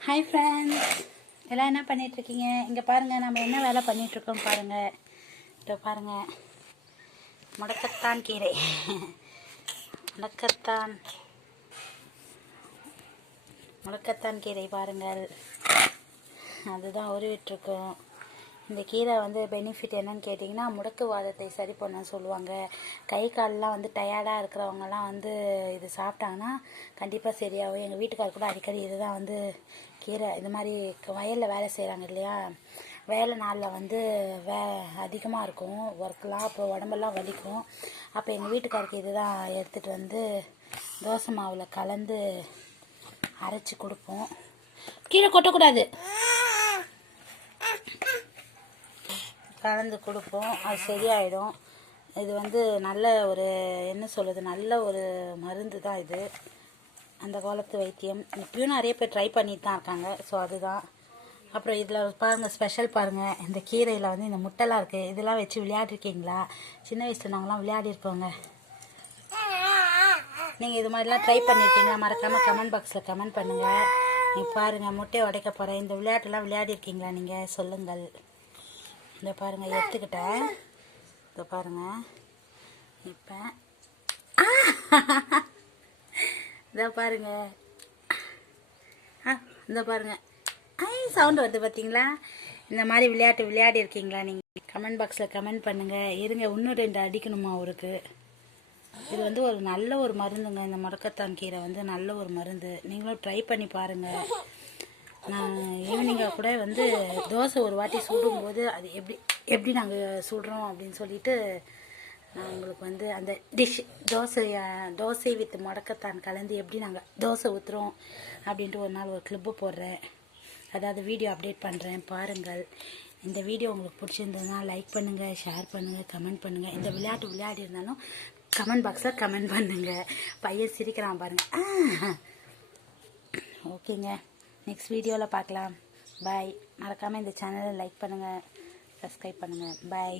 Hi friends எல்லாம் என்ன பண்ணிகிட்ருக்கீங்க இங்கே பாருங்கள் நம்ம என்ன வேலை பண்ணிகிட்ருக்கோம் பாருங்கள் இப்போ பாருங்கள் முடக்கத்தான் கீரை. முடக்கத்தான். முடக்கத்தான் கீரை பாருங்கள். அதுதான் உருவிட்டுருக்கோம் இந்த கீரை வந்து பெனிஃபிட் என்னன்னு கேட்டிங்கன்னா முடக்குவாதத்தை சரி பண்ண சொல்லுவாங்க. கை கால்லாம் வந்து டயர்டாக இருக்கிறவங்கலாம் வந்து இது சாப்பிட்டாங்கன்னா கண்டிப்பாக சரியாகும். எங்கள் வீட்டுக்கார் கூட அடிக்கடி இதுதான் வந்து கீரை இது மாதிரி வயலில் வேலை செய்கிறாங்க இல்லையா? வேலை நாளில் வந்து வே அதிகமாக இருக்கும். ஒர்க்கெலாம் அப்போ உடம்பெல்லாம் வலிக்கும். அப்போ எங்கள் வீட்டுக்காருக்கு இதுதான் எடுத்துகிட்டு வந்து தோசை மாவில் கலந்து அரைச்சி கொடுப்போம். கீழே கொட்டக்கூடாது. கலந்து கொடுப்போம். அது சரியாயிடும். இது வந்து நல்ல ஒரு என்ன சொல்கிறது நல்ல ஒரு மருந்து தான் இது. அந்த காலத்து வைத்தியம். இப்பயும் நிறைய பேர் ட்ரை பண்ணிட்டு தான் இருக்காங்க. ஸோ அதுதான். அப்புறம் இதில் பாருங்கள் ஸ்பெஷல் பாருங்கள் இந்த கீரையில் வந்து இந்த முட்டைலாம் இருக்குது இதெல்லாம் வச்சு விளையாடிருக்கீங்களா? சின்ன வயசில் நாங்களாம் விளையாடிருக்கோங்க. நீங்கள் இது மாதிரிலாம் ட்ரை பண்ணியிருக்கீங்க மறக்காமல் கமெண்ட் பாக்ஸில் கமெண்ட் பண்ணுங்கள் நீ பாருங்கள் முட்டையை உடைக்க போகிறேன் இந்த விளையாட்டுலாம் விளையாடிருக்கீங்களா நீங்கள் சொல்லுங்கள். இந்த பாருங்கள் எடுத்துக்கிட்டேன். இதை பாருங்கள் இப்போ இதை பாருங்க. ஆ இந்த பாருங்க. ஐ சவுண்டு வருது பார்த்தீங்களா இந்த மாதிரி விளையாட்டு விளையாடி இருக்கீங்களா நீங்கள் கமெண்ட் பாக்ஸில் கமெண்ட் பண்ணுங்கள் இருங்க இன்னும் ரெண்டு அடிக்கணுமா அவருக்கு? இது வந்து ஒரு நல்ல ஒரு மருந்துங்க. இந்த முடக்கத்தான் கீரை வந்து நல்ல ஒரு மருந்து. நீங்களும் ட்ரை பண்ணி பாருங்கள் நான் ஈவினிங்காக கூட வந்து தோசை ஒரு வாட்டி சுடும்போது அது எப்படி எப்படி நாங்கள் சுடுறோம் அப்படின்னு சொல்லிட்டு நான் உங்களுக்கு வந்து அந்த டிஷ் தோசை தோசை வித் முடக்கத்தான் கலந்து எப்படி நாங்கள் தோசை ஊற்றுறோம் அப்படின்ட்டு ஒரு நாள் ஒரு கிளிப்பு போடுறேன். அதாவது வீடியோ அப்டேட் பண்ணுறேன் பாருங்கள். இந்த வீடியோ உங்களுக்கு பிடிச்சிருந்ததுன்னா லைக் பண்ணுங்கள் ஷேர் பண்ணுங்கள் கமெண்ட் பண்ணுங்கள் இந்த விளையாட்டு விளையாடி இருந்தாலும் கமெண்ட் பாக்ஸில் கமெண்ட் பண்ணுங்கள் பையன் சிரிக்கிறான் பாருங்கள் ஓகேங்க. நெக்ஸ்ட் வீடியோவில் பார்க்கலாம். பாய் மறக்காமல் இந்த சேனலை லைக் பண்ணுங்கள் சப்ஸ்கிரைப் பண்ணுங்கள் பாய்